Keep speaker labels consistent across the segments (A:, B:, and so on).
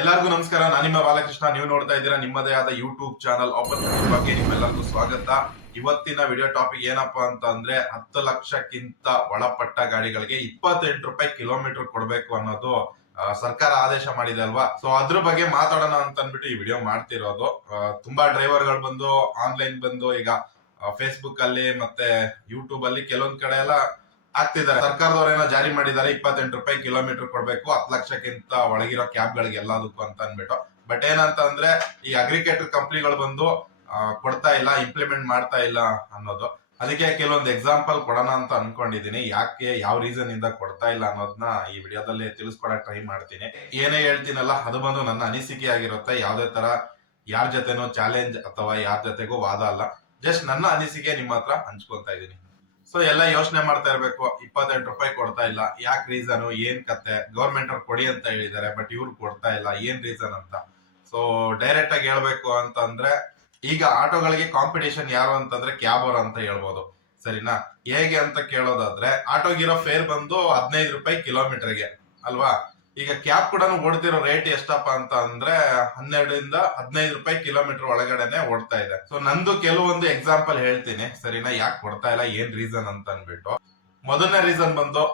A: ಎಲ್ಲರಿಗೂ ನಮಸ್ಕಾರ. ನಾನು ನಿಮ್ಮ ಬಾಲಕೃಷ್ಣ. ನೀವು ನೋಡ್ತಾ ಇದ್ದೀರಾ ನಿಮ್ಮದೇ ಆದ ಯೂಟ್ಯೂಬ್ ಚಾನಲ್ ಆಪರ್ಚುನಿಟಿ ಬಗ್ಗೆ ನಿಮ್ಮೆಲ್ಲರಿಗೂ ಸ್ವಾಗತ. ಇವತ್ತಿನ ವಿಡಿಯೋ ಟಾಪಿಕ್ ಏನಪ್ಪಾ ಅಂತ ಅಂದ್ರೆ ಹತ್ತು ಲಕ್ಷಕ್ಕಿಂತ ಒಳಪಟ್ಟ ಗಾಡಿಗಳಿಗೆ ಇಪ್ಪತ್ತೆಂಟು ರೂಪಾಯಿ ಕಿಲೋಮೀಟರ್ ಕೊಡಬೇಕು ಅನ್ನೋದು ಸರ್ಕಾರ ಆದೇಶ ಮಾಡಿದೆ ಅಲ್ವಾ? ಸೊ ಅದ್ರ ಬಗ್ಗೆ ಮಾತಾಡೋಣ ಅಂತ ಅಂದ್ಬಿಟ್ಟು ಈ ವಿಡಿಯೋ ಮಾಡ್ತಿರೋದು. ತುಂಬಾ ಡ್ರೈವರ್ಗಳು ಬಂದು ಆನ್ಲೈನ್ ಬಂದು ಈಗ ಫೇಸ್ಬುಕ್ ಅಲ್ಲಿ ಮತ್ತೆ ಯೂಟ್ಯೂಬ್ ಅಲ್ಲಿ ಕೆಲವೊಂದ್ ಕಡೆ ಎಲ್ಲ ಆಗ್ತಿದ್ದಾರೆ. ಸರ್ಕಾರದವರೇನೋ ಜಾರಿ ಮಾಡಿದ್ದಾರೆ, ಇಪ್ಪತ್ತೆಂಟು ರೂಪಾಯಿ ಕಿಲೋಮೀಟರ್ ಕೊಡಬೇಕು, ಹತ್ತು ಲಕ್ಷಕ್ಕಿಂತ ಒಳಗಿರೋ ಕ್ಯಾಬ್ ಗಳಿಗೆ ಎಲ್ಲದಕ್ಕೂ ಅಂತ ಅಂದ್ಬಿಟ್ಟು. ಬಟ್ ಏನಂತ ಅಂದ್ರೆ ಈ ಅಗ್ರಿಕೇಟರ್ ಕಂಪ್ನಿಗಳು ಬಂದು ಕೊಡ್ತಾ ಇಲ್ಲ ಇಂಪ್ಲಿಮೆಂಟ್ ಮಾಡ್ತಾ ಇಲ್ಲ ಅನ್ನೋದು. ಅದಕ್ಕೆ ಕೆಲವೊಂದು ಎಕ್ಸಾಂಪಲ್ ಕೊಡೋಣ ಅಂತ ಅನ್ಕೊಂಡಿದೀನಿ ಯಾಕೆ, ಯಾವ ರೀಸನ್ ಇಂದ ಕೊಡ್ತಾ ಇಲ್ಲ ಅನ್ನೋದನ್ನ ಈ ವಿಡಿಯೋದಲ್ಲಿ ತಿಳಿಸ್ಕೊಡಕ್ ಟ್ರೈ ಮಾಡ್ತೀನಿ. ಏನೇ ಹೇಳ್ತೀನಲ್ಲ, ಅದು ಬಂದು ನನ್ನ ಅನಿಸಿಕೆ ಆಗಿರುತ್ತೆ. ಯಾವ್ದೇ ತರ ಯಾರ ಜೊತೆನೋ ಚಾಲೆಂಜ್ ಅಥವಾ ಯಾರ ಜೊತೆಗೂ ವಾದ ಅಲ್ಲ. ಜಸ್ಟ್ ನನ್ನ ಅನಿಸಿಕೆ ನಿಮ್ಮ ಹತ್ರ ಹಂಚ್ಕೊಳ್ತಾ ಇದೀನಿ ಸೊ ಎಲ್ಲ ಯೋಚನೆ ಮಾಡ್ತಾ ಇರ್ಬೇಕು. ಇಪ್ಪತ್ತೆಂಟು ರೂಪಾಯಿ ಕೊಡ್ತಾ ಇಲ್ಲ. ಯಾಕೆ ರೀಸನ್ ಏನ್ ಕತೆ? ಗೌರ್ಮೆಂಟ್ ಅವ್ರು ಕೊಡಿ ಅಂತ ಹೇಳಿದ್ದಾರೆ ಬಟ್ ಇವ್ರು ಕೊಡ್ತಾ ಇಲ್ಲ. ಏನ್ ರೀಸನ್ ಅಂತ? ಸೊ ಡೈರೆಕ್ಟ್ ಆಗಿ ಹೇಳ್ಬೇಕು ಅಂತಂದ್ರೆ, ಈಗ ಆಟೋಗಳಿಗೆ ಕಾಂಪಿಟೇಷನ್ ಯಾರು ಅಂತಂದ್ರೆ ಕ್ಯಾಬ್ ಅವರು ಅಂತ ಹೇಳ್ಬೋದು. ಸರಿನಾ? ಹೇಗೆ ಅಂತ ಕೇಳೋದಾದ್ರೆ, ಆಟೋಗಿರೋ ಫೇರ್ ಬಂದು ಹದಿನೈದು ರೂಪಾಯಿ ಕಿಲೋಮೀಟರ್ಗೆ ಅಲ್ವಾ? ಈಗ ಕ್ಯಾಬ್ ಕೂಡ ಓಡ್ತಿರೋ ರೇಟ್ ಎಷ್ಟಪ್ಪ ಅಂತ ಅಂದ್ರೆ ಹನ್ನೆರಡರಿಂದ ಹದಿನೈದು ರೂಪಾಯಿ ಕಿಲೋಮೀಟರ್ ಒಳಗಡೆನೆ ಓಡ್ತಾ ಇದೆ. ಸೊ ನಂದು ಕೆಲವೊಂದು ಎಕ್ಸಾಂಪಲ್ ಹೇಳ್ತೀನಿ. ಸರಿನಾ? ಯಾಕೆ ಕೊಡ್ತಾ ಇಲ್ಲ? ಏನ್ ರೀಸನ್ ಅಂತ ಅನ್ಬಿಟ್ಟು ಮೊದಲನೇ ರೀಸನ್ ಬಂದು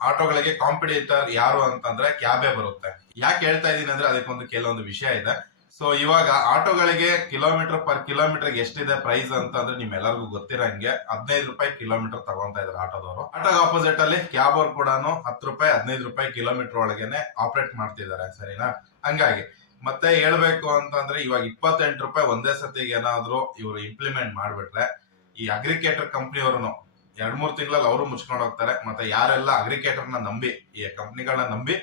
A: ಆಟೋಗಳಿಗೆ ಕಾಂಪಿಟೇಟರ್ ಯಾರು ಅಂತಂದ್ರೆ ಕ್ಯಾಬೇ ಬರುತ್ತೆ. ಯಾಕೆ ಹೇಳ್ತಾ ಇದೀನಿ ಅಂದ್ರೆ ಅದಕ್ಕೊಂದು ಕೆಲವೊಂದು ವಿಷಯ ಇದೆ. ಸೊ ಇವಾಗ ಆಟೋಗಳಿಗೆ ಕಿಲೋಮೀಟರ್ ಪರ್ ಕಿಲೋಮೀಟರ್ ಎಷ್ಟಿದೆ ಪ್ರೈಸ್ ಅಂತ ಅಂದ್ರೆ ನಿಮ್ಮೆಲ್ಲರಿಗೂ ಗೊತ್ತಿರಂಗೆ ಹದಿನೈದು ರೂಪಾಯಿ ಕಿಲೋಮೀಟರ್ ತಗೊಂತಾ ಇದಾರೆ ಆಟೋದವರು. ಆಟೋ ಆಪೋಸಿಟ್ ಅಲ್ಲಿ ಕ್ಯಾಬ್ ಅವ್ರು ಕೂಡ ಹತ್ತು ರೂಪಾಯಿ, ಹದಿನೈದು ರೂಪಾಯಿ ಕಿಲೋಮೀಟರ್ ಒಳಗೇನೆ ಆಪರೇಟ್ ಮಾಡ್ತಿದ್ದಾರೆ, ಸರಿನಾ? ಹಂಗಾಗಿ ಮತ್ತೆ ಹೇಳ್ಬೇಕು ಅಂತಂದ್ರೆ ಇವಾಗ ಇಪ್ಪತ್ತೆಂಟು ರೂಪಾಯಿ ಒಂದೇ ಸತಿಗೆ ಏನಾದ್ರು ಇವರು ಇಂಪ್ಲಿಮೆಂಟ್ ಮಾಡ್ಬಿಟ್ರೆ ಈ ಅಗ್ರಿಕೇಟರ್ ಕಂಪ್ನಿಯವರು ಎರಡ್ ಮೂರ್ ತಿಂಗಳಲ್ಲಿ ಅವರು ಮುಚ್ಕೊಂಡು ಹೋಗ್ತಾರೆ. ಮತ್ತೆ ಯಾರೆಲ್ಲ ಅಗ್ರಿಕೇಟರ್ನ ನಂಬಿ, ಈ ಕಂಪ್ನಿಗಳನ್ನ ನಂಬಿ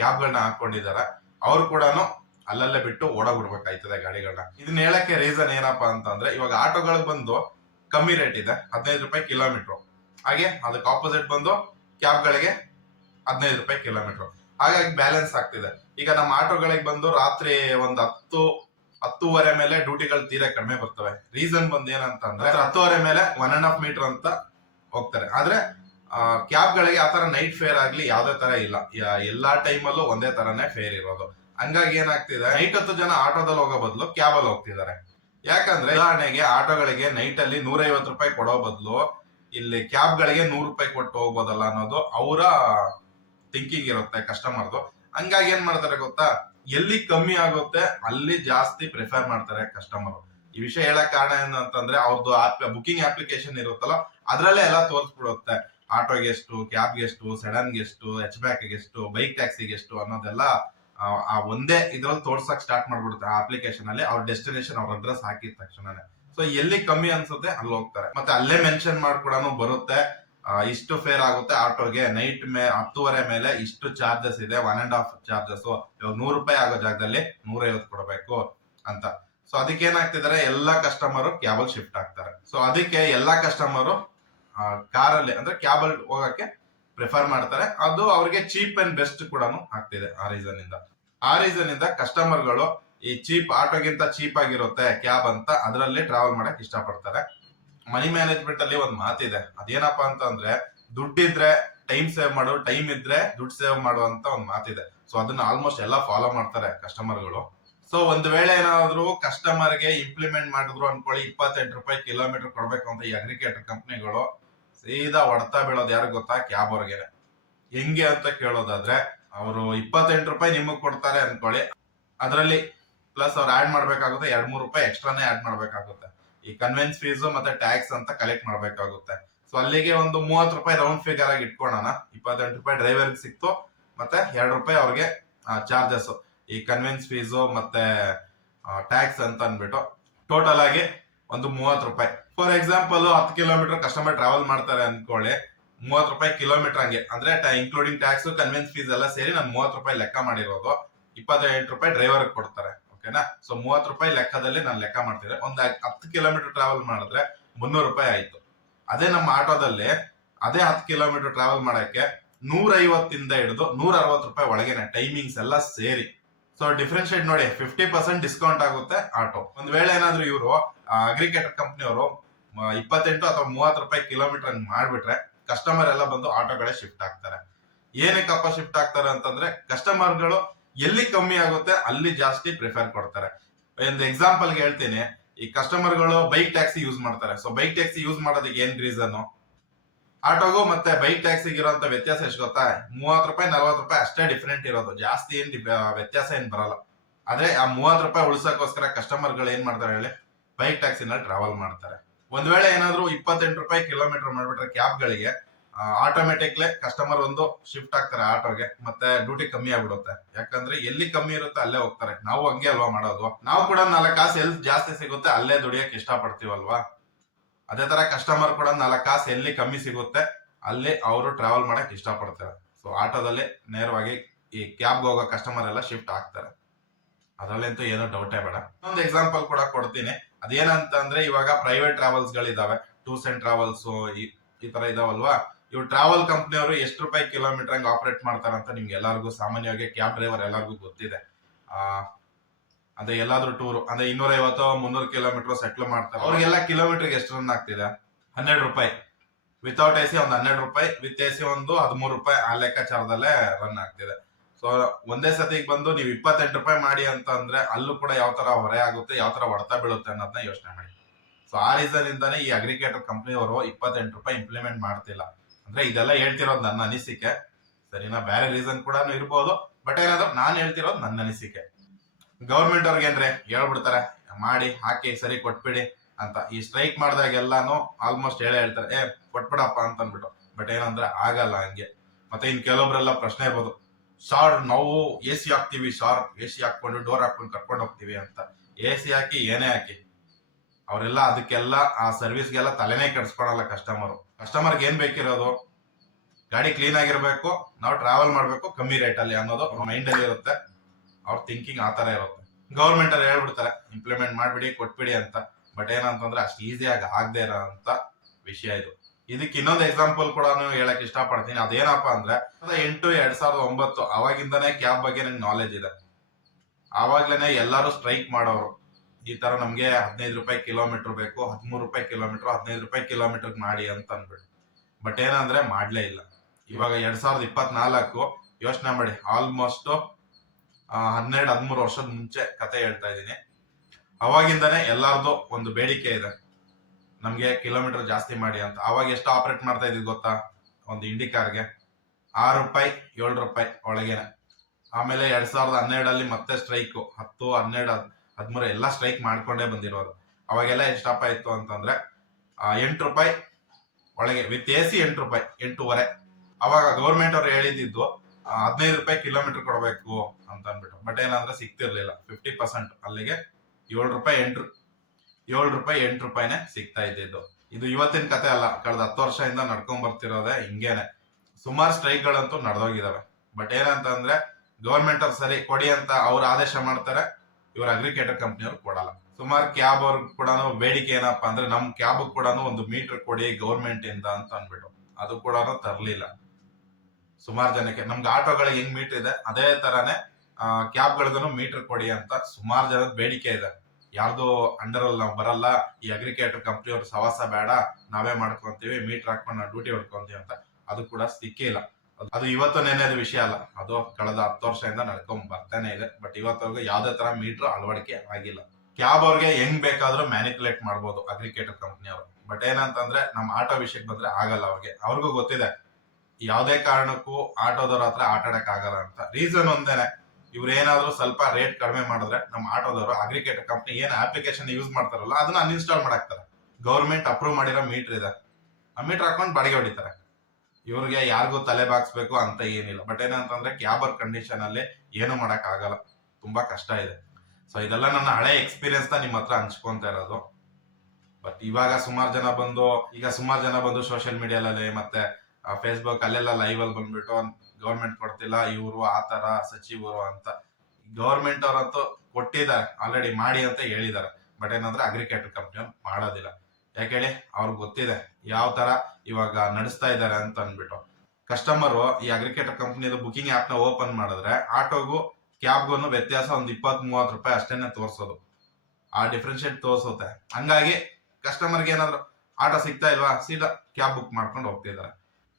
A: ಕ್ಯಾಬ್ಗಳನ್ನ ಹಾಕೊಂಡಿದ್ದಾರೆ, ಅವ್ರು ಕೂಡ ಅಲ್ಲಲ್ಲೇ ಬಿಟ್ಟು ಓಡಾಗ್ಬಿಡ್ಬೇಕಾಯ್ತದೆ ಗಾಡಿಗಳನ್ನ ಇದನ್ನ ಹೇಳಕ್ಕೆ ರೀಸನ್ ಏನಪ್ಪಾ ಅಂತಂದ್ರೆ, ಇವಾಗ ಆಟೋಗಳಿಗೆ ಬಂದು ಕಮ್ಮಿ ರೇಟ್ ಇದೆ, ಹದಿನೈದು ರೂಪಾಯಿ ಕಿಲೋಮೀಟರ್ ಹಾಗೆ ಅದಕ್ಕೆ ಆಪೋಸಿಟ್ ಬಂದು ಕ್ಯಾಬ್ಗಳಿಗೆ ಹದಿನೈದು ರೂಪಾಯಿ ಕಿಲೋಮೀಟರ್ ಹಾಗಾಗಿ ಬ್ಯಾಲೆನ್ಸ್ ಆಗ್ತಿದೆ. ಈಗ ನಮ್ಮ ಆಟೋಗಳಿಗೆ ಬಂದು ರಾತ್ರಿ ಒಂದು ಹತ್ತು, ಹತ್ತೂವರೆ ಮೇಲೆ ಡ್ಯೂಟಿಗಳು ತೀರಾ ಕಡಿಮೆ ಬರ್ತವೆ. ರೀಸನ್ ಬಂದು ಏನಂತಂದ್ರೆ ಹತ್ತುವರೆ ಮೇಲೆ ಒನ್ ಅಂಡ್ ಹಾಫ್ ಮೀಟರ್ ಅಂತ ಹೋಗ್ತಾರೆ. ಆದ್ರೆ ಕ್ಯಾಬ್ ಗಳಿಗೆ ಆತರ ನೈಟ್ ಫೇರ್ ಆಗ್ಲಿ ಯಾವ್ದೇ ತರ ಇಲ್ಲ. ಎಲ್ಲಾ ಎಲ್ಲಾ ಟೈಮಲ್ಲೂ ಒಂದೇ ತರನೇ ಫೇರ್ ಇರೋದು. ಹಂಗಾಗಿ ಏನಾಗ್ತಿದೆ? ನೈಟ್ ಹತ್ತು ಜನ ಆಟೋದಲ್ಲಿ ಹೋಗೋ ಬದಲು ಕ್ಯಾಬ್ ಅಲ್ಲಿ ಹೋಗ್ತಿದ್ದಾರೆ. ಯಾಕಂದ್ರೆ ಉದಾಹರಣೆಗೆ ಆಟೋಗಳಿಗೆ ನೈಟ್ ಅಲ್ಲಿ ನೂರೈವತ್ತು ರೂಪಾಯಿ ಕೊಡೋ ಬದಲು ಇಲ್ಲಿ ಕ್ಯಾಬ್ ಗಳಿಗೆ ನೂರು ರೂಪಾಯಿ ಕೊಟ್ಟು ಹೋಗ್ಬೋದಲ್ಲ ಅನ್ನೋದು ಅವರ ಥಿಂಕಿಂಗ್ ಇರುತ್ತೆ ಕಸ್ಟಮರ್ದು ಹಂಗಾಗಿ ಏನ್ ಮಾಡ್ತಾರೆ ಗೊತ್ತಾ? ಎಲ್ಲಿ ಕಮ್ಮಿ ಆಗುತ್ತೆ, ಅಲ್ಲಿ ಜಾಸ್ತಿ ಪ್ರಿಫರ್ ಮಾಡ್ತಾರೆ ಕಸ್ಟಮರ್ ಈ ವಿಷಯ ಹೇಳಕ್ ಕಾರಣ ಏನು ಅಂತಂದ್ರೆ ಅವ್ರದ್ದು ಬುಕಿಂಗ್ ಅಪ್ಲಿಕೇಶನ್ ಇರುತ್ತಲ್ಲ, ಅದ್ರಲ್ಲೇ ಎಲ್ಲ ತೋರಿಸ್ಬಿಡುತ್ತೆ. ಆಟೋಗೆ ಎಷ್ಟು ಕ್ಯಾಬ್ಗೆ ಎಷ್ಟು ಸಡನ್ಗೆ ಎಷ್ಟು ಎಚ್ ಬ್ಯಾಕ್ಗೆ ಎಷ್ಟು ಬೈಕ್ ಟ್ಯಾಕ್ಸಿಗೆ ಎಷ್ಟು ಅನ್ನೋದೆಲ್ಲ ಆ, ಒಂದೇ ಇದ್ರಲ್ಲಿ ತೋರ್ಸಕ್ ಸ್ಟಾರ್ಟ್ ಮಾಡ್ಬಿಡುತ್ತೆ ಆ ಅಪ್ಲಿಕೇಶನ್ ಅಲ್ಲಿ ಅವ್ರ ಡೆಸ್ಟಿನೇಷನ್ ಅವ್ರ ಅಡ್ರೆಸ್ ಹಾಕಿದ ತಕ್ಷಣನೇ. ಸೊ ಎಲ್ಲಿ ಕಮ್ಮಿ ಅನ್ಸುತ್ತೆ ಅಲ್ಲಿ ಹೋಗ್ತಾರೆ. ಮತ್ತೆ ಅಲ್ಲೇ ಮೆನ್ಷನ್ ಮಾಡ್ಕೊಡನು ಬರುತ್ತೆ. ಇಷ್ಟು ಫೇರ್ ಆಗುತ್ತೆ ಆಟೋಗೆ. ನೈಟ್ ಮೇ ಹತ್ತುವರೆ ಮೇಲೆ ಇಷ್ಟು ಚಾರ್ಜಸ್ ಇದೆ. ಒನ್ ಅಂಡ್ ಹಾಫ್ ಚಾರ್ಜಸ್ ಇವಾಗ ನೂರು ರೂಪಾಯಿ ಆಗೋ ಜಾಗದಲ್ಲಿ ನೂರೈವತ್ತು ಕೊಡಬೇಕು ಅಂತ. ಸೊ ಅದಕ್ಕೆ ಏನಾಗ್ತಿದ್ದಾರೆ ಎಲ್ಲಾ ಕಸ್ಟಮರ್ ಕ್ಯಾಬಲ್ ಶಿಫ್ಟ್ ಆಗ್ತಾರೆ. ಸೊ ಅದಕ್ಕೆ ಎಲ್ಲಾ ಕಸ್ಟಮರು ಕಾರಲ್ಲಿ ಅಂದ್ರೆ ಕ್ಯಾಬಲ್ ಹೋಗಕ್ಕೆ ಪ್ರಿಫರ್ ಮಾಡ್ತಾರೆ. ಅದು ಅವ್ರಿಗೆ ಚೀಪ್ ಅಂಡ್ ಬೆಸ್ಟ್ ಕೂಡ ಆಗ್ತಿದೆ ಆ ರೀಸನ್ ಇಂದ. ಆ ರೀಸನ್ ಇಂದ ಕಸ್ಟಮರ್ಗಳು ಈ ಚೀಪ್ ಆಟೋಗಿಂತ ಚೀಪ್ ಆಗಿರುತ್ತೆ ಕ್ಯಾಬ್ ಅಂತ ಅದರಲ್ಲಿ ಟ್ರಾವೆಲ್ ಮಾಡಕ್ ಇಷ್ಟಪಡ್ತಾರೆ. ಮನಿ ಮ್ಯಾನೇಜ್ಮೆಂಟ್ ಅಲ್ಲಿ ಒಂದ್ ಮಾತಿದೆ. ಅದೇನಪ್ಪಾ ಅಂತ ಅಂದ್ರೆ ದುಡ್ಡಿದ್ರೆ ಟೈಮ್ ಸೇವ್ ಮಾಡು ಟೈಮ್ ಇದ್ರೆ ದುಡ್ಡು ಸೇವ್ ಮಾಡುವಂತ ಒಂದ್ ಮಾತಿದೆ. ಸೊ ಅದನ್ನ ಆಲ್ಮೋಸ್ಟ್ ಎಲ್ಲ ಫಾಲೋ ಮಾಡ್ತಾರೆ ಕಸ್ಟಮರ್ಗಳು ಸೊ ಒಂದ್ ವೇಳೆ ಏನಾದ್ರು ಕಸ್ಟಮರ್ಗೆ ಇಂಪ್ಲಿಮೆಂಟ್ ಮಾಡಿದ್ರು ಅನ್ಕೊಳ್ಳಿ, ಇಪ್ಪತ್ತೆಂಟು ರೂಪಾಯಿ ಕಿಲೋಮೀಟರ್ ಕೊಡ್ಬೇಕು ಅಂತ ಈ ಅಗ್ರಿಕೇಟರ್ ಕಂಪ್ನಿಗಳು ಸೀದಾ ಹೊಡ್ತಾ ಬೀಳೋದು ಯಾರು ಗೊತ್ತಾ? ಕ್ಯಾಬ್ ಅವ್ರಿಗೆ ಹೆಂಗೆ ಅಂತ ಕೇಳೋದಾದ್ರೆ ಅವರು ಇಪ್ಪತ್ತೆಂಟು ರೂಪಾಯಿ ನಿಮಗೆ ಕೊಡ್ತಾರೆ ಅನ್ಕೊಳ್ಳಿ. ಅದರಲ್ಲಿ ಪ್ಲಸ್ ಅವ್ರು ಆಡ್ ಮಾಡಬೇಕಾಗುತ್ತೆ ಎರಡು ಮೂರು ರೂಪಾಯಿ ಎಕ್ಸ್ಟ್ರಾನೇ ಆಡ್ ಮಾಡಬೇಕಾಗುತ್ತೆ. ಈ ಕನ್ವೆನ್ಸ್ ಫೀಸ್ ಮತ್ತೆ ಟ್ಯಾಕ್ಸ್ ಅಂತ ಕಲೆಕ್ಟ್ ಮಾಡಬೇಕಾಗುತ್ತೆ. ಸೊ ಅಲ್ಲಿಗೆ ಒಂದು ಮೂವತ್ತು ರೂಪಾಯಿ ರೌಂಡ್ ಫಿಗರ್ ಆಗಿ ಇಟ್ಕೊಳ್ಳೋಣ ಇಪ್ಪತ್ತೆಂಟು ರೂಪಾಯಿ ಡ್ರೈವರ್ಗೆ ಸಿಕ್ತು, ಮತ್ತೆ ಎರಡು ರೂಪಾಯಿ ಅವ್ರಿಗೆ ಚಾರ್ಜಸ್ ಈ ಕನ್ವೆನ್ಸ್ ಫೀಸು ಮತ್ತೆ ಟ್ಯಾಕ್ಸ್ ಅಂತ ಅಂದ್ಬಿಟ್ಟು ಟೋಟಲ್ ಆಗಿ ಒಂದು ಮೂವತ್ತು ರೂಪಾಯಿ. ಫಾರ್ ಎಕ್ಸಾಂಪಲ್ ಹತ್ತು ಕಿಲೋಮೀಟರ್ ಕಸ್ಟಮರ್ ಟ್ರಾವೆಲ್ ಮಾಡ್ತಾರೆ ಅನ್ಕೊಳ್ಳಿ. ಮೂವತ್ತು ರೂಪಾಯಿ ಕಿಲೋಮೀಟರ್ ಹಂಗೆ. ಅಂದ್ರೆ ಇನ್ಕ್ಲೂಡಿಂಗ್ ಟ್ಯಾಕ್ಸ್ ಕನ್ವೆನ್ಸ್ ಫೀಸ್ ಎಲ್ಲ ಸೇರಿ ನಾನು ಮೂವತ್ತು ರೂಪಾಯಿ ಲೆಕ್ಕ ಮಾಡಿರೋದು. ಇಪ್ಪತ್ತೆಂಟು ರೂಪಾಯಿ ಡ್ರೈವರ್ ಕೊಡ್ತಾರೆ. ಓಕೆನಾ ಸೊ ಮೂವತ್ತು ರೂಪಾಯಿ ಲೆಕ್ಕದಲ್ಲಿ ನಾನು ಲೆಕ್ಕ ಮಾಡ್ತಿದ್ದೆ. ಒಂದು ಹತ್ತು ಕಿಲೋಮೀಟರ್ ಟ್ರಾವೆಲ್ ಮಾಡಿದ್ರೆ ಮುನ್ನೂರು ರೂಪಾಯಿ ಆಯ್ತು. ಅದೇ ನಮ್ಮ ಆಟೋದಲ್ಲಿ ಅದೇ ಹತ್ತು ಕಿಲೋಮೀಟರ್ ಟ್ರಾವೆಲ್ ಮಾಡಕ್ಕೆ ನೂರ ಐವತ್ತಿಂದ ಹಿಡಿದು ನೂರ ಅರವತ್ತು ರೂಪಾಯಿ ಒಳಗೇನೆ ಟೈಮಿಂಗ್ಸ್ ಎಲ್ಲ ಸೇರಿ. ಸೊ ಡಿಫ್ರೆನ್ಶಿಯೇಟ್ ನೋಡಿ ಫಿಫ್ಟಿ ಪರ್ಸೆಂಟ್ ಡಿಸ್ಕೌಂಟ್ ಆಗುತ್ತೆ ಆಟೋ. ಒಂದ್ ವೇಳೆ ಏನಾದ್ರು ಇವರು ಅಗ್ರಿಕೇಟರ್ ಕಂಪ್ನಿಯವರು ಇಪ್ಪತ್ತೆಂಟು ಅಥವಾ ಮೂವತ್ತು ರೂಪಾಯಿ ಕಿಲೋಮೀಟರ್ ಮಾಡ್ಬಿಟ್ರೆ ಕಸ್ಟಮರ್ ಎಲ್ಲ ಬಂದು ಆಟೋಗಳೇ ಶಿಫ್ಟ್ ಆಗ್ತಾರೆ. ಏನಕ್ಕಪ್ಪ ಶಿಫ್ಟ್ ಆಗ್ತಾರೆ ಅಂತಂದ್ರೆ ಕಸ್ಟಮರ್ಗಳು ಎಲ್ಲಿ ಕಮ್ಮಿ ಆಗುತ್ತೆ ಅಲ್ಲಿ ಜಾಸ್ತಿ ಪ್ರಿಫರ್ ಕೊಡ್ತಾರೆ. ಒಂದು ಎಕ್ಸಾಂಪಲ್ಗೆ ಹೇಳ್ತೀನಿ, ಈ ಕಸ್ಟಮರ್ಗಳು ಬೈಕ್ ಟ್ಯಾಕ್ಸಿ ಯೂಸ್ ಮಾಡ್ತಾರೆ. ಸೊ ಬೈಕ್ ಟ್ಯಾಕ್ಸಿ ಯೂಸ್ ಮಾಡೋದಕ್ಕೆ ಏನ್ ರೀಸನ್ ಆಟೋಗೂ ಮತ್ತೆ ಬೈಕ್ ಟ್ಯಾಕ್ಸಿಗೆ ಇರುವಂತ ವ್ಯತ್ಯಾಸ ಎಷ್ಟು ಗೊತ್ತಾ? ಮೂವತ್ತು ರೂಪಾಯಿ, ನಲ್ವತ್ತು ರೂಪಾಯಿ ಅಷ್ಟೇ ಡಿಫ್ರೆಂಟ್ ಇರೋದು. ಜಾಸ್ತಿ ಏನ್ ವ್ಯತ್ಯಾಸ ಏನ್ ಬರಲ್ಲ. ಆದ್ರೆ ಆ ಮೂವತ್ತು ರೂಪಾಯಿ ಉಳಿಸೋಕೋಸ್ಕರ ಕಸ್ಟಮರ್ಗಳು ಏನ್ ಮಾಡ್ತಾರೆ ಹೇಳಿ? ಬೈಕ್ ಟ್ಯಾಕ್ಸಿನಲ್ಲಿ ಟ್ರಾವೆಲ್ ಮಾಡ್ತಾರೆ. ಒಂದ್ ವೇಳೆ ಏನಾದ್ರು ಇಪ್ಪತ್ತೆಂಟು ರೂಪಾಯಿ ಕಿಲೋಮೀಟರ್ ಮಾಡ್ಬಿಟ್ರೆ ಕ್ಯಾಬ್ಗಳಿಗೆ ಆಟೋಮೆಟಿಕ್ಲೆ ಕಸ್ಟಮರ್ ಒಂದು ಶಿಫ್ಟ್ ಆಗ್ತಾರೆ ಆಟೋಗೆ, ಮತ್ತೆ ಡ್ಯೂಟಿ ಕಮ್ಮಿ ಆಗ್ಬಿಡುತ್ತೆ. ಯಾಕಂದ್ರೆ ಎಲ್ಲಿ ಕಮ್ಮಿ ಇರುತ್ತೆ ಅಲ್ಲೇ ಹೋಗ್ತಾರೆ. ನಾವು ಹಂಗೆ ಅಲ್ವಾ ಮಾಡೋದು? ನಾವು ಕೂಡ ನಾಲ್ಕು ಕಾಸು ಎಲ್ಲಿ ಜಾಸ್ತಿ ಸಿಗುತ್ತೆ, ಅಲ್ಲೇ ದುಡಿಯಕ್ ಇಷ್ಟಪಡ್ತೀವಲ್ವಾ? ಅದೇ ತರ ಕಸ್ಟಮರ್ ಕೂಡ ನಾಲ್ಕು ಕಾಸು ಎಲ್ಲಿ ಕಮ್ಮಿ ಸಿಗುತ್ತೆ, ಅಲ್ಲಿ ಅವರು ಟ್ರಾವೆಲ್ ಮಾಡಕ್ ಇಷ್ಟಪಡ್ತಾರೆ. ಸೊ ಆಟೋದಲ್ಲಿ ನೇರವಾಗಿ ಈ ಕ್ಯಾಬ್ಗೆ ಹೋಗೋ ಕಸ್ಟಮರ್ ಎಲ್ಲ ಶಿಫ್ಟ್ ಆಗ್ತಾರೆ. ಅದರಲ್ಲಂತೂ ಏನೋ ಡೌಟೇ ಬೇಡ. ಒಂದು ಎಕ್ಸಾಂಪಲ್ ಕೂಡ ಕೊಡ್ತೀನಿ. ಅದೇನಂತ ಅಂದ್ರೆ ಇವಾಗ ಪ್ರೈವೇಟ್ ಟ್ರಾವೆಲ್ಸ್ ಗಳಿದಾವೆ. ಟೂರ್ಸ್ ಅಂಡ್ ಟ್ರಾವೆಲ್ಸ್ ಈ ತರ ಇದಾವಲ್ವಾ? ಇವ್ರು ಟ್ರಾವೆಲ್ ಕಂಪ್ನಿಯವರು ಎಷ್ಟು ರೂಪಾಯಿ ಕಿಲೋಮೀಟರ್ ಹಂಗೆ ಆಪರೇಟ್ ಮಾಡ್ತಾರೆ ಅಂತ ನಿಮ್ಗೆ ಎಲ್ಲರಿಗೂ ಸಾಮಾನ್ಯವಾಗಿ ಕ್ಯಾಬ್ ಡ್ರೈವರ್ ಎಲ್ಲರಿಗೂ ಗೊತ್ತಿದೆ. ಆ, ಅದೇ ಎಲ್ಲಾದ್ರೂ ಟೂರ್ ಅಂದ್ರೆ ಇನ್ನೂರ ಐವತ್ತು ಮುನ್ನೂರು ಕಿಲೋಮೀಟರ್ ಸೆಟ್ಲ್ ಮಾಡ್ತಾರೆ. ಅವ್ರಿಗೆಲ್ಲ ಕಿಲೋಮೀಟರ್ಗೆ ಎಷ್ಟು ರನ್ ಆಗ್ತಿದೆ? ಹನ್ನೆರಡು ರೂಪಾಯಿ. ವಿತೌಟ್ ಎ ಸಿ ಒಂದು ಹನ್ನೆರಡು ರೂಪಾಯಿ ವಿತ್ ಎ ಸಿ ಒಂದು ಹದಿಮೂರು ರೂಪಾಯಿ ಆ ಲೆಕ್ಕಾಚಾರದಲ್ಲೇ ರನ್ ಆಗ್ತಿದೆ. ಸೊ ಒಂದೇ ಸತಿಗೆ ಬಂದು ನೀವು ಇಪ್ಪತ್ತೆಂಟು ರೂಪಾಯಿ ಮಾಡಿ ಅಂತ ಅಂದ್ರೆ ಅಲ್ಲೂ ಕೂಡ ಯಾವ ತರ ಹೊರೆ ಆಗುತ್ತೆ, ಯಾವ ತರ ಹೊಡೆತ ಬೀಳುತ್ತೆ ಅನ್ನೋದನ್ನ ಯೋಚನೆ ಮಾಡಿ. ಸೊ ಆ ರೀಸನ್ ಇಂದಾನೆ ಈ ಅಗ್ರಿಕೇಟರ್ ಕಂಪ್ನಿಯವರು ಇಪ್ಪತ್ತೆಂಟು ರೂಪಾಯಿ ಇಂಪ್ಲಿಮೆಂಟ್ ಮಾಡ್ತಿಲ್ಲ. ಅಂದ್ರೆ ಇದೆಲ್ಲ ಹೇಳ್ತಿರೋದು ನನ್ನ ಅನಿಸಿಕೆ. ಸರಿನಾ? ಬೇರೆ ರೀಸನ್ ಕೂಡ ಇರ್ಬೋದು. ಬಟ್ ಏನಾದ್ರು ನಾನು ಹೇಳ್ತಿರೋದು ನನ್ನ ಅನಿಸಿಕೆ. ಗೌರ್ಮೆಂಟ್ ಅವ್ರಿಗೆ ಏನ್ರಿ ಹೇಳ್ಬಿಡ್ತಾರೆ, ಮಾಡಿ, ಹಾಕಿ, ಸರಿ, ಕೊಟ್ಬಿಡಿ ಅಂತ. ಈ ಸ್ಟ್ರೈಕ್ ಮಾಡಿದಾಗೆಲ್ಲಾನು ಆಲ್ಮೋಸ್ಟ್ ಹೇಳೇ ಹೇಳ್ತಾರೆ, ಏ, ಕೊಟ್ಬಿಡಪ್ಪ ಅಂತ ಅಂದ್ಬಿಟ್ಟು ಬಟ್ ಏನಂದ್ರೆ ಆಗಲ್ಲ ಹಂಗೆ. ಮತ್ತೆ ಇನ್ ಕೆಲವೊಬ್ರೆಲ್ಲ ಪ್ರಶ್ನೆ ಇರ್ಬೋದು ಸಾರ್ ನಾವು ಎ ಸಿ ಹಾಕ್ತೀವಿ, ಸಾರ್ ಎ ಸಿ ಹಾಕೊಂಡು ಡೋರ್ ಹಾಕೊಂಡು ಕರ್ಕೊಂಡು ಹೋಗ್ತೀವಿ ಅಂತ. ಎ ಸಿ ಹಾಕಿ, ಏನೇ ಹಾಕಿ. ಅವರೆಲ್ಲ ಅದಕ್ಕೆಲ್ಲ, ಆ ಸರ್ವಿಸ್ಗೆಲ್ಲ ತಲೆನೇ ಕೆಡಿಸ್ಕೊಳಲ್ಲ ಕಸ್ಟಮರ್ ಕಸ್ಟಮರ್ಗೆ ಏನು ಬೇಕಿರೋದು? ಗಾಡಿ ಕ್ಲೀನ್ ಆಗಿರಬೇಕು, ನಾವು ಟ್ರಾವೆಲ್ ಮಾಡಬೇಕು ಕಮ್ಮಿ ರೇಟ್ ಅಲ್ಲಿ ಅನ್ನೋದು ಮೈಂಡ್ ಅಲ್ಲಿ ಇರುತ್ತೆ. ಅವ್ರ ಥಿಂಕಿಂಗ್ ಆ ತರ ಇರುತ್ತೆ. ಗೌರ್ಮೆಂಟಲ್ಲಿ ಹೇಳ್ಬಿಡ್ತಾರೆ ಇಂಪ್ಲಿಮೆಂಟ್ ಮಾಡ್ಬಿಡಿ, ಕೊಟ್ಬಿಡಿ ಅಂತ. ಬಟ್ ಏನಂತಂದ್ರೆ ಅಷ್ಟು ಈಸಿಯಾಗಿ ಆಗದೆ ಇರೋ ಅಂತ ವಿಷಯ ಇದು. ಇದಕ್ಕೆ ಇನ್ನೊಂದು ಎಕ್ಸಾಂಪಲ್ ಕೂಡ ಹೇಳಕ್ ಇಷ್ಟಪಡ್ತೀನಿ. ಅದೇನಪ್ಪ ಅಂದ್ರೆ ಎಂಟು, ಎರಡ್ ಸಾವಿರದ ಒಂಬತ್ತು ಅವಾಗಿಂದಾನೇ ಕ್ಯಾಬ್ ಬಗ್ಗೆ ನಂಗೆ ನಾಲೆಜ್ ಇದೆ. ಆವಾಗ್ಲೇನೆ ಎಲ್ಲರೂ ಸ್ಟ್ರೈಕ್ ಮಾಡೋರು. ಈ ತರ ನಮ್ಗೆ ಹದಿನೈದು ರೂಪಾಯಿ ಕಿಲೋಮೀಟರ್ ಬೇಕು, ಹದಿಮೂರು ರೂಪಾಯಿ ಕಿಲೋಮೀಟರ್ ಹದಿನೈದು ರೂಪಾಯಿ ಕಿಲೋಮೀಟರ್ ಮಾಡಿ ಅಂತ ಅಂದ್ಬಿಟ್ಟು. ಬಟ್ ಏನಂದ್ರೆ ಮಾಡ್ಲೇ ಇಲ್ಲ. ಇವಾಗ ಎರಡ್ ಸಾವಿರದ ಇಪ್ಪತ್ನಾಲ್ಕು ಯೋಚನೆ ಮಾಡಿ ಆಲ್ಮೋಸ್ಟ್ ಹನ್ನೆರಡು, ಹದಿಮೂರು ವರ್ಷದ ಮುಂಚೆ ಕತೆ ಹೇಳ್ತಾ ಇದ್ದೀನಿ. ಅವಾಗಿಂದನೇ ಎಲ್ಲಾರ್ದು ಒಂದು ಬೇಡಿಕೆ ಇದೆ. ನಮ್ಗೆ ಕಿಲೋಮೀಟರ್ ಜಾಸ್ತಿ ಮಾಡಿ ಅಂತ. ಅವಾಗ ಎಷ್ಟು ಆಪರೇಟ್ ಮಾಡ್ತಾ ಇದ್ವಿ ಗೊತ್ತಾ? ಒಂದು ಇಂಡಿಕಾರ್ಗೆ ಆರು ರೂಪಾಯಿ ಏಳು ರೂಪಾಯಿ ಒಳಗೇನೆ. ಆಮೇಲೆ ಎರಡ್ ಸಾವಿರದ ಹನ್ನೆರಡಲ್ಲಿ ಮತ್ತೆ ಸ್ಟ್ರೈಕ್ ಹತ್ತು ಹನ್ನೆರಡು ಹದ್- ಹದಿಮೂರು ಎಲ್ಲ ಸ್ಟ್ರೈಕ್ ಮಾಡ್ಕೊಂಡೇ ಬಂದಿರೋದು ಅವಾಗೆಲ್ಲ ಎಷ್ಟು ಇತ್ತು ಅಂತಂದ್ರೆ ಆ, ಎಂಟು ರೂಪಾಯಿ ಒಳಗೆ ವಿತ್ ಎ ಸಿ ಎಂಟು ರೂಪಾಯಿ ಎಂಟೂವರೆ. ಅವಾಗ ಗೌರ್ಮೆಂಟ್ ಅವ್ರು ಹೇಳಿದ್ದು ಹದಿನೈದು ರೂಪಾಯಿ ಕಿಲೋಮೀಟರ್ ಕೊಡಬೇಕು ಅಂತ ಅಂದ್ಬಿಟ್ಟು. ಬಟ್ ಏನಂದ್ರೆ ಸಿಗ್ತಿರ್ಲಿಲ್ಲ. ಫಿಫ್ಟಿ ಪರ್ಸೆಂಟ್ ಅಲ್ಲಿಗೆ ಏಳು ರೂಪಾಯಿ ಎಂಟು ಏಳು ರೂಪಾಯಿ, ಎಂಟು ರೂಪಾಯಿನೇ ಸಿಗ್ತಾ ಇದ್ದಿದ್ದು. ಇದು ಇವತ್ತಿನ ಕತೆ ಅಲ್ಲ. ಕಳೆದ ಹತ್ತು ವರ್ಷದಿಂದ ನಡ್ಕೊಂಡ್ ಬರ್ತಿರೋದೇ ಹಿಂಗೇನೆ. ಸುಮಾರು ಸ್ಟ್ರೈಕ್ಗಳಂತೂ ನಡೆದೋಗಿದಾವೆ. ಬಟ್ ಏನಂತ ಅಂದ್ರೆ ಗೌರ್ಮೆಂಟ್ ಅವ್ರು ಸರಿ ಕೊಡಿ ಅಂತ ಅವ್ರು ಆದೇಶ ಮಾಡ್ತಾರೆ, ಇವ್ರ ಅಗ್ರಿಕೇಟರ್ ಕಂಪ್ನಿಯವ್ರು ಕೊಡಲ್ಲ. ಸುಮಾರು ಕ್ಯಾಬ್ ಅವ್ರ ಕೂಡ ಬೇಡಿಕೆ ಏನಪ್ಪಾ ಅಂದ್ರೆ, ನಮ್ ಕ್ಯಾಬ್ ಕೂಡ ಒಂದು ಮೀಟರ್ ಕೊಡಿ ಗೌರ್ಮೆಂಟ್ ಇಂದ ಅಂತ ಅಂದ್ಬಿಟ್ಟು. ಅದು ಕೂಡ ತರಲಿಲ್ಲ. ಸುಮಾರು ಜನಕ್ಕೆ, ನಮ್ಗೆ ಆಟೋಗಳಿಗೆ ಹೆಂಗ್ ಮೀಟರ್ ಇದೆ, ಅದೇ ತರಾನೇ ಕ್ಯಾಬ್ಗಳಿಗೂ ಮೀಟರ್ ಕೊಡಿ ಅಂತ ಸುಮಾರು ಜನದ ಬೇಡಿಕೆ ಇದೆ. ಯಾರ್ದು ಅಂಡರ್ ಅಲ್ಲಿ ನಾವು ಬರಲ್ಲ, ಈ ಅಗ್ರಿಕೇಟರ್ ಕಂಪ್ನಿಯವ್ರ ಸವಾಸ ಬೇಡ, ನಾವೇ ಮಾಡ್ಕೊಂತೀವಿ ಮೀಟರ್ ಹಾಕೊಂಡು ನಾವು ಡ್ಯೂಟಿ ಹೊಡ್ಕೊಂತೀವಿ ಅಂತ. ಅದು ಕೂಡ ಸಿಕ್ಕೇ ಇಲ್ಲ. ಅದು ಇವತ್ತು ನೆನೆದ ವಿಷಯ ಅಲ್ಲ. ಅದು ಕಳೆದ ಹತ್ತು ವರ್ಷದಿಂದ ನಡ್ಕೊಂಡ್ ಬರ್ತಾನೆ ಇದೆ. ಬಟ್ ಇವತ್ತವರೆಗೂ ಯಾವ್ದೇ ತರ ಮೀಟರ್ ಅಳವಡಿಕೆ ಆಗಿಲ್ಲ. ಕ್ಯಾಬ್ ಅವ್ರಿಗೆ ಹೆಂಗ್ ಬೇಕಾದ್ರೂ ಮ್ಯಾನಿಪುಲೇಟ್ ಮಾಡ್ಬೋದು ಅಗ್ರಿಕೇಟರ್ ಕಂಪ್ನಿಯವರು ಬಟ್ ಏನಂತಂದ್ರೆ ನಮ್ಮ ಆಟೋ ವಿಷಯಕ್ಕೆ ಬಂದ್ರೆ ಆಗಲ್ಲ ಅವ್ರಿಗೆ. ಅವ್ರಿಗೂ ಗೊತ್ತಿದೆ. ಯಾವುದೇ ಕಾರಣಕ್ಕೂ ಆಟೋದವ್ರ ಹತ್ರ ಆಟ ಆಗಲ್ಲ ಅಂತ. ರೀಸನ್ ಒಂದೇನೆ. ಇವ್ರು ಏನಾದ್ರು ಸ್ವಲ್ಪ ರೇಟ್ ಕಡಿಮೆ ಮಾಡಿದ್ರೆ ನಮ್ಮ ಆಟೋದವರು ಅಗ್ರಿಕೇಟರ್ ಕಂಪ್ನಿ ಏನು ಅಪ್ಲಿಕೇಶನ್ ಯೂಸ್ ಮಾಡ್ತಾರಲ್ಲ, ಅದನ್ನ ಅನ್ಇನ್ಸ್ಟಾಲ್ ಮಾಡಾಕ್ತಾರೆ. ಗೌರ್ಮೆಂಟ್ ಅಪ್ರೂವ್ ಮಾಡಿರೋ ಮೀಟರ್ ಇದೆ. ಆ ಮೀಟರ್ ಹಾಕೊಂಡು ಬಾಡಿಗೆ ಹೊಡಿತಾರೆ. ಇವ್ರಿಗೆ ಯಾರಿಗೂ ತಲೆ ಬಾಗಿಸ್ಬೇಕು ಅಂತ ಏನಿಲ್ಲ. ಬಟ್ ಏನಂತಂದ್ರೆ ಕ್ಯಾಬರ್ ಕಂಡೀಷನ್ ಅಲ್ಲಿ ಏನು ಮಾಡಕ್ ಆಗಲ್ಲ ತುಂಬಾ ಕಷ್ಟ ಇದೆ. ಸೊ ಇದೆಲ್ಲ ನನ್ನ ಹಳೆ ಎಕ್ಸ್ಪೀರಿಯನ್ಸ್ನ ನಿಮ್ಮ ಹತ್ರ ಹಂಚ್ಕೊಂತ ಇರೋದು. ಬಟ್ ಇವಾಗ ಸುಮಾರು ಜನ ಬಂದು, ಈಗ ಸುಮಾರು ಜನ ಬಂದು ಸೋಷಿಯಲ್ ಮೀಡಿಯಾದಲ್ಲಿ ಮತ್ತೆ ಫೇಸ್ಬುಕ್ ಅಲ್ಲೆಲ್ಲ ಲೈವ್ ಅಲ್ಲಿ ಬಂದ್ಬಿಟ್ಟು ಗೌರ್ಮೆಂಟ್ ಕೊಡ್ತಿಲ್ಲ, ಇವರು ಆ ಥರ ಸಚಿವರು ಅಂತ. ಗೌರ್ಮೆಂಟ್ ಅವರಂತೂ ಕೊಟ್ಟಿದ್ದಾರೆ ಆಲ್ರೆಡಿ ಮಾಡಿ ಅಂತ ಹೇಳಿದ್ದಾರೆ. ಬಟ್ ಏನಂದ್ರೆ ಅಗ್ರಿಕಲ್ಚರ್ ಕಂಪ್ನಿ ಮಾಡೋದಿಲ್ಲ. ಯಾಕೆ ಹೇಳಿ? ಅವ್ರಿಗೆ ಗೊತ್ತಿದೆ, ಯಾವ ತರ ಇವಾಗ ನಡೆಸ್ತಾ ಇದ್ದಾರೆ ಅಂತ ಅಂದ್ಬಿಟ್ಟು. ಕಸ್ಟಮರ್ ಈ ಅಗ್ರಿಕಲ್ಚರ್ ಕಂಪ್ನಿದು ಬುಕಿಂಗ್ ಆಪ್ನ ಓಪನ್ ಮಾಡಿದ್ರೆ ಆಟೋಗೂ ಕ್ಯಾಬ್ಗೂ ವ್ಯತ್ಯಾಸ ಒಂದು ಇಪ್ಪತ್ ಮೂವತ್ತು ರೂಪಾಯಿ ಅಷ್ಟೇನೆ ತೋರ್ಸೋದು. ಆ ಡಿಫ್ರೆನ್ಶಿಯೇಟ್ ತೋರಿಸುತ್ತೆ ಹಂಗಾಗಿ ಕಸ್ಟಮರ್ಗೆ ಏನಾದ್ರು ಆಟೋ ಸಿಗ್ತಾ ಇಲ್ವಾ? ಸೀದಾ ಕ್ಯಾಬ್ ಬುಕ್ ಮಾಡ್ಕೊಂಡು ಹೋಗ್ತಿದ್ದಾರೆ.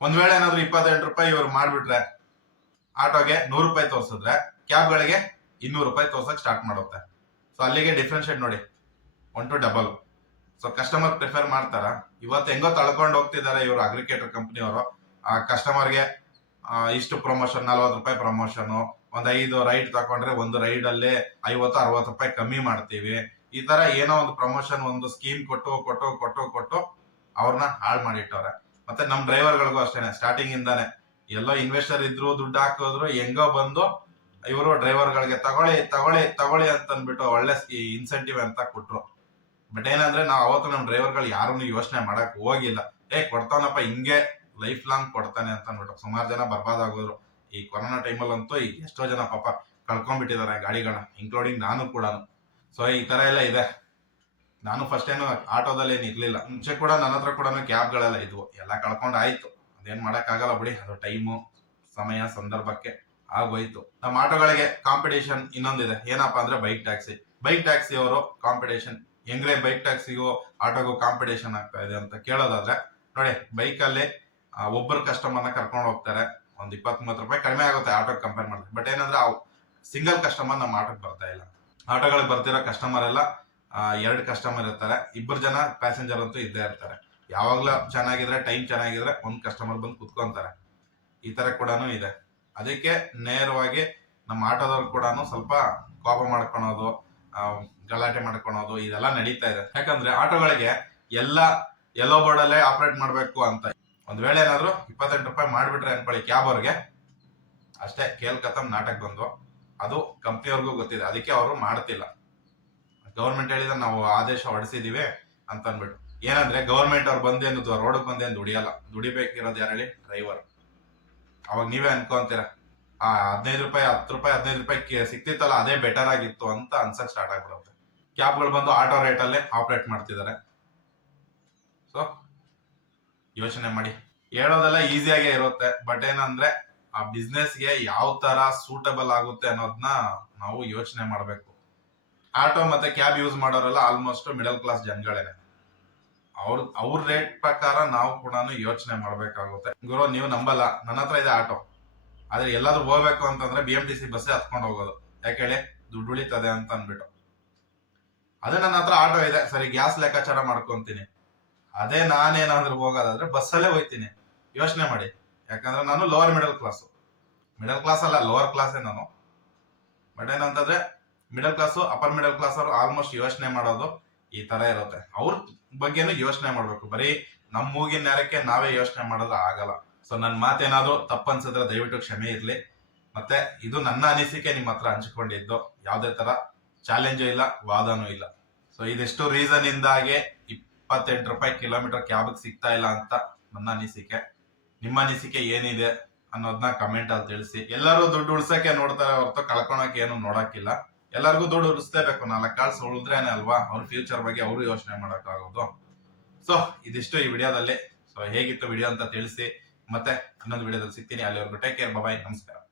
A: ಒಂದ್ ವೇಳೆ ಏನಾದ್ರು ಇಪ್ಪತ್ತೆಂಟು ರೂಪಾಯಿ ಇವ್ರು ಮಾಡ್ಬಿಟ್ರೆ ಆಟೋಗೆ ನೂರು ರೂಪಾಯಿ ತೋರ್ಸಿದ್ರೆ ಕ್ಯಾಬ್ಗಳಿಗೆ ಇನ್ನೂರು ರೂಪಾಯಿ ತೋರ್ಸಕ್ ಸ್ಟಾರ್ಟ್ ಮಾಡುತ್ತೆ. ಸೊ ಅಲ್ಲಿಗೆ ಡಿಫ್ರೆನ್ಶಿಯೇಟ್ ನೋಡಿ. One to double so customer prefer ಮಾಡ್ತಾರ? ಇವತ್ತು ಹೆಂಗೋ ತಳ್ಕೊಂಡು ಹೋಗ್ತಿದ್ದಾರೆ ಇವರು ಅಗ್ರಿಕೇಟರ್ ಕಂಪ್ನಿಯವರು ಆ ಕಸ್ಟಮರ್ಗೆ ಇಷ್ಟು ಪ್ರಮೋಷನ್ ನಲ್ವತ್ತು ರೂಪಾಯಿ ಪ್ರಮೋಷನ್ ಒಂದ್ ಐದು ರೈಡ್ ತಗೊಂಡ್ರೆ ಒಂದು ರೈಡ್ ಅಲ್ಲಿ ಐವತ್ತು, ಅರವತ್ತು ರೂಪಾಯಿ ಕಮ್ಮಿ ಮಾಡ್ತೀವಿ. ಈ ತರ ಏನೋ ಒಂದು ಪ್ರಮೋಷನ್ ಒಂದು ಸ್ಕೀಮ್ ಕೊಟ್ಟು ಕೊಟ್ಟು ಕೊಟ್ಟು ಕೊಟ್ಟು ಅವ್ರನ್ನ ಹಾಳು ಮಾಡಿಟ್ಟವ್ರೆ. ಮತ್ತೆ ನಮ್ ಡ್ರೈವರ್ಗಳಿಗೂ ಅಷ್ಟೇನೆ ಸ್ಟಾರ್ಟಿಂಗ್ ಇಂದಾನೆ ಎಲ್ಲೋ ಇನ್ವೆಸ್ಟರ್ ಇದ್ರು, ದುಡ್ಡು ಹಾಕಿದ್ರು, ಹೆಂಗೋ ಬಂದು ಇವರು ಡ್ರೈವರ್ಗಳಿಗೆ ತಗೊಳ್ಳಿ ತಗೊಳ್ಳಿ ತಗೊಳ್ಳಿ ಅಂತ ಅಂದ್ಬಿಟ್ಟು ಒಳ್ಳೆ ಇನ್ಸೆಂಟಿವ್ ಅಂತ ಕೊಟ್ರು. ಬಟ್ ಏನಂದ್ರೆ ನಾವು ಅವತ್ತು ನಮ್ಮ ಡ್ರೈವರ್ಗಳು ಯಾರನ್ನು ಯೋಚನೆ ಮಾಡಕ್ ಹೋಗಿಲ್ಲ. ಏ ಕೊಡ್ತಾನಪ್ಪ ಹಿಂಗೆ ಲೈಫ್ ಲಾಂಗ್ ಕೊಡ್ತಾನೆ ಅಂತ ಅಂದ್ಬಿಟ್ಟು ಸುಮಾರು ಜನ ಬರ್ಬಾದಾಗೋದ್ರು ಈ ಕೊರೋನಾ ಟೈಮಲ್ಲಂತೂ ಈಗ ಎಷ್ಟೋ ಜನ ಪಾಪ ಕಳ್ಕೊಂಡ್ಬಿಟ್ಟಿದ್ದಾರೆ ಗಾಡಿಗಳನ್ನ ಇನ್ಕ್ಲೂಡಿಂಗ್ ನಾನು ಕೂಡ ಸೊ ಈ ತರ ಎಲ್ಲ ಇದೆ. ನಾನು ಫಸ್ಟ್ ಏನು ಆಟೋದಲ್ಲಿ ಏನು ಇರ್ಲಿಲ್ಲ. ಮುಂಚೆ ಕೂಡ ನನ್ನ ಹತ್ರ ಕೂಡ ಕ್ಯಾಬ್ಗಳೆಲ್ಲ ಇದ್ವು. ಎಲ್ಲ ಕಳ್ಕೊಂಡು ಆಯ್ತು. ಅದೇನ್ ಮಾಡೋಕ್ಕಾಗಲ್ಲ ಬಿಡಿ. ಅದು ಟೈಮು ಸಮಯ, ಸಂದರ್ಭಕ್ಕೆ ಆಗೋಯ್ತು. ನಮ್ಮ ಆಟೋಗಳಿಗೆ ಕಾಂಪಿಟೇಷನ್ ಇನ್ನೊಂದಿದೆ. ಏನಪ್ಪಾ ಅಂದ್ರೆ ಬೈಕ್ ಟ್ಯಾಕ್ಸಿ ಬೈಕ್ ಟ್ಯಾಕ್ಸಿ ಅವರು ಕಾಂಪಿಟೇಷನ್ ಹೆಂಗ್ರೆ ಬೈಕ್ ಟ್ಯಾಕ್ಸಿಗೂ ಆಟೋಗೂ ಕಾಂಪಿಟೇಷನ್ ಆಗ್ತಾ ಇದೆ ಅಂತ ಕೇಳೋದಾದ್ರೆ, ನೋಡಿ ಬೈಕಲ್ಲಿ ಒಬ್ಬರು ಕಸ್ಟಮರ್ನ ಕರ್ಕೊಂಡು ಹೋಗ್ತಾರೆ. ಒಂದು ಇಪ್ಪತ್ತ್ ಮೂವತ್ತು ರೂಪಾಯಿ ಕಡಿಮೆ ಆಗುತ್ತೆ ಆಟೋಗೆ ಕಂಪೇರ್ ಮಾಡಿದ್ರೆ ಬಟ್ ಏನಂದ್ರೆ ಸಿಂಗಲ್ ಕಸ್ಟಮರ್ ನಮ್ಮ ಆಟೋಗೆ ಬರ್ತಾ ಇಲ್ಲ. ಆಟೋಗಳಿಗೆ ಬರ್ತಿರೋ ಕಸ್ಟಮರ್ ಎಲ್ಲ ಎರಡು ಕಸ್ಟಮರ್ ಇರ್ತಾರೆ. ಇಬ್ಬರು ಜನ ಪ್ಯಾಸೆಂಜರ್ ಅಂತೂ ಇದ್ದೇ ಇರ್ತಾರೆ. ಯಾವಾಗ್ಲೂ ಚೆನ್ನಾಗಿದ್ರೆ ಟೈಮ್ ಚೆನ್ನಾಗಿದ್ರೆ ಒಂದು ಕಸ್ಟಮರ್ ಬಂದು ಕುತ್ಕೊಂತಾರೆ. ಈ ತರ ಕೂಡ ಇದೆ. ಅದಕ್ಕೆ ನೇರವಾಗಿ ನಮ್ಮ ಆಟೋದವ್ರು ಕೂಡ ಸ್ವಲ್ಪ ಕೋಪ ಮಾಡ್ಕೊಳೋದು ಗಲಾಟೆ ಮಾಡ್ಕೊಳೋದು, ಇದೆಲ್ಲ ನಡೀತಾ ಇದೆ. ಯಾಕಂದ್ರೆ ಆಟೋಗಳಿಗೆ ಎಲ್ಲ ಎಲ್ಲೋ ಬೋರ್ಡ್ ಅಲ್ಲೇ ಆಪರೇಟ್ ಮಾಡಬೇಕು ಅಂತ. ಒಂದ್ ವೇಳೆ ಏನಾದ್ರು ಇಪ್ಪತ್ತೆಂಟು ರೂಪಾಯಿ ಮಾಡಿಬಿಟ್ರೆ ಅನ್ಕೊಳ್ಳಿ ಕ್ಯಾಬ್ ಅವ್ರಿಗೆ. ಅಷ್ಟೇ ಕೇಳ್ಕತ್ತ ನಾಟಕ ಬಂದು. ಅದು ಕಂಪ್ನಿಯವ್ರಿಗೂ ಗೊತ್ತಿದೆ. ಅದಕ್ಕೆ ಅವರು ಮಾಡ್ತಿಲ್ಲ. ಗೌರ್ಮೆಂಟ್ ಹೇಳಿದ ನಾವು ಆದೇಶ ಹೊಡಿಸಿದೀವಿ ಅಂತ ಅಂದ್ಬಿಟ್ಟು. ಏನಂದ್ರೆ ಗೌರ್ಮೆಂಟ್ ಅವ್ರು ಬಂದೇನು ರೋಡ್ ಬಂದೇನು ದುಡಿಯಲ್ಲ. ದುಡಿಬೇಕಿರೋದು ಯಾರು ಹೇಳಿ? ಡ್ರೈವರ್. ಅವಾಗ ನೀವೇ ಅನ್ಕೊಂತೀರ? ಆ ಹದಿನೈದು ರೂಪಾಯಿ, ಹತ್ತು ರೂಪಾಯಿ, ಹದಿನೈದು ರೂಪಾಯಿ ಸಿಕ್ತಿತ್ತಲ್ಲ, ಅದೇ ಬೆಟರ್ ಆಗಿತ್ತು ಅಂತ ಅನ್ಸಕ್ ಸ್ಟಾರ್ಟ್ ಆಗ್ಬಿಡುತ್ತೆ. ಕ್ಯಾಬ್ಗಳು ಬಂದು ಆಟೋ ರೇಟಲ್ಲೇ ಆಪರೇಟ್ ಮಾಡ್ತಿದ್ದಾರೆ. ಸೊ ಯೋಚನೆ ಮಾಡಿ. ಹೇಳೋದೆಲ್ಲ ಈಸಿಯಾಗೇ ಇರುತ್ತೆ. ಬಟ್ ಏನಂದ್ರೆ, ಆ ಬಿಸ್ನೆಸ್ಗೆ ಯಾವ ತರ ಸೂಟಬಲ್ ಆಗುತ್ತೆ ಅನ್ನೋದನ್ನ ನಾವು ಯೋಚನೆ ಮಾಡಬೇಕು. ಆಟೋ ಮತ್ತೆ ಕ್ಯಾಬ್ ಯೂಸ್ ಮಾಡೋರೆಲ್ಲ ಆಲ್ಮೋಸ್ಟ್ ಮಿಡಲ್ ಕ್ಲಾಸ್ ಜನಗಳೇನೆ. ಅವ್ರ ಅವ್ರ ರೇಟ್ ಪ್ರಕಾರ ನಾವು ಕೂಡ ಯೋಚನೆ ಮಾಡ್ಬೇಕಾಗುತ್ತೆ. ಗುರು, ನೀವು ನಂಬಲ್ಲ. ನನ್ನ ಹತ್ರ ಇದೆ ಆಟೋ. ಆದ್ರೆ ಎಲ್ಲಾದ್ರೂ ಹೋಗ್ಬೇಕು ಅಂತಂದ್ರೆ ಬಿ ಎಂ ಟಿ ಸಿ ಬಸ್ಸೇ ಹತ್ಕೊಂಡು ಹೋಗೋದು. ಯಾಕೆ ಹೇಳಿ? ದುಡ್ಡು ಉಳಿತದೆ ಅಂತ ಅಂದ್ಬಿಟ್ಟು. ಅದೇ ನನ್ನ ಹತ್ರ ಆಟೋ ಇದೆ. ಸರಿ, ಗ್ಯಾಸ್ ಲೆಕ್ಕಾಚಾರ ಮಾಡ್ಕೊಂತೀನಿ. ಅದೇ ನಾನೇನಾದ್ರೂ ಹೋಗೋದಾದ್ರೆ ಬಸ್ಸಲ್ಲೇ ಹೋಯ್ತೀನಿ. ಯೋಚನೆ ಮಾಡಿ. ಯಾಕಂದ್ರೆ ನಾನು lower middle class middle class ಅಲ್ಲ ಲೋವರ್ ಕ್ಲಾಸೇ ನಾನು. ಬಟ್ ಏನಂತಂದ್ರೆ middle class upper middle class ಅವರು ಆಲ್ಮೋಸ್ಟ್ ಯೋಚನೆ ಮಾಡೋದು ಈ ತರ ಇರುತ್ತೆ. ಅವ್ರ ಬಗ್ಗೆನೂ ಯೋಚನೆ ಮಾಡ್ಬೇಕು. ಬರೀ ನಮ್ಮ ಮೂಗಿನ ನೇರಕ್ಕೆ ನಾವೇ ಯೋಚನೆ ಮಾಡೋದು ಆಗಲ್ಲ. ಸೊ ನನ್ನ ಮಾತೇನಾದ್ರೂ ತಪ್ಪನ್ಸಿದ್ರೆ ದಯವಿಟ್ಟು ಕ್ಷಮೆ ಇರಲಿ. ಮತ್ತೆ ಇದು ನನ್ನ ಅನಿಸಿಕೆ, ನಿಮ್ಮ ಹತ್ರ ಹಂಚಿಕೊಂಡಿದ್ದು. ಯಾವುದೇ ತರ ಚಾಲೆಂಜು ಇಲ್ಲ, ವಾದನೂ ಇಲ್ಲ. ಸೊ ಇದೆಷ್ಟು ರೀಸನ್ ಇಂದಾಗೆ ಇಪ್ಪತ್ತೆಂಟು ರೂಪಾಯಿ ಕಿಲೋಮೀಟರ್ ಕ್ಯಾಬ್ ಸಿಗ್ತಾ ಇಲ್ಲ ಅಂತ ನನ್ನ ಅನಿಸಿಕೆ. ನಿಮ್ಮ ಅನಿಸಿಕೆ ಏನಿದೆ ಅನ್ನೋದನ್ನ ಕಮೆಂಟ್ ಅಲ್ಲಿ ತಿಳಿಸಿ. ಎಲ್ಲರೂ ದುಡ್ಡು ಉಳ್ಸಕ್ಕೆ ನೋಡ್ತಾರೆ ಹೊರತು ಕಳ್ಕೊಳಕ್ಕೆ ಏನು ನೋಡಕ್ಕಿಲ್ಲ. ಎಲ್ಲರಿಗೂ ದುಡ್ಡು ಉಳಿಸ್ಲೇಬೇಕು ನಾಲ್ಕು ಕಾಲ್ಸ್ ಉಳಿದ್ರೇನೆ ಅಲ್ವಾ? ಅವ್ರ ಫ್ಯೂಚರ್ ಬಗ್ಗೆ ಅವರು ಯೋಚನೆ ಮಾಡೋಕ್ಕಾಗೋದು. ಸೊ ಇದಿಷ್ಟು ಈ ವಿಡಿಯೋದಲ್ಲಿ. ಸೊ ಹೇಗಿತ್ತು ವಿಡಿಯೋ ಅಂತ ತಿಳಿಸಿ. ಮತ್ತೆ ಇನ್ನೊಂದು ವಿಡಿಯೋದಲ್ಲಿ ಸಿಗ್ತೀನಿ. ಅಲ್ಲಿವರೆಗೂ ಟೇಕ್ ಕೇರ್ ಬಾಯ್ ನಮಸ್ಕಾರ.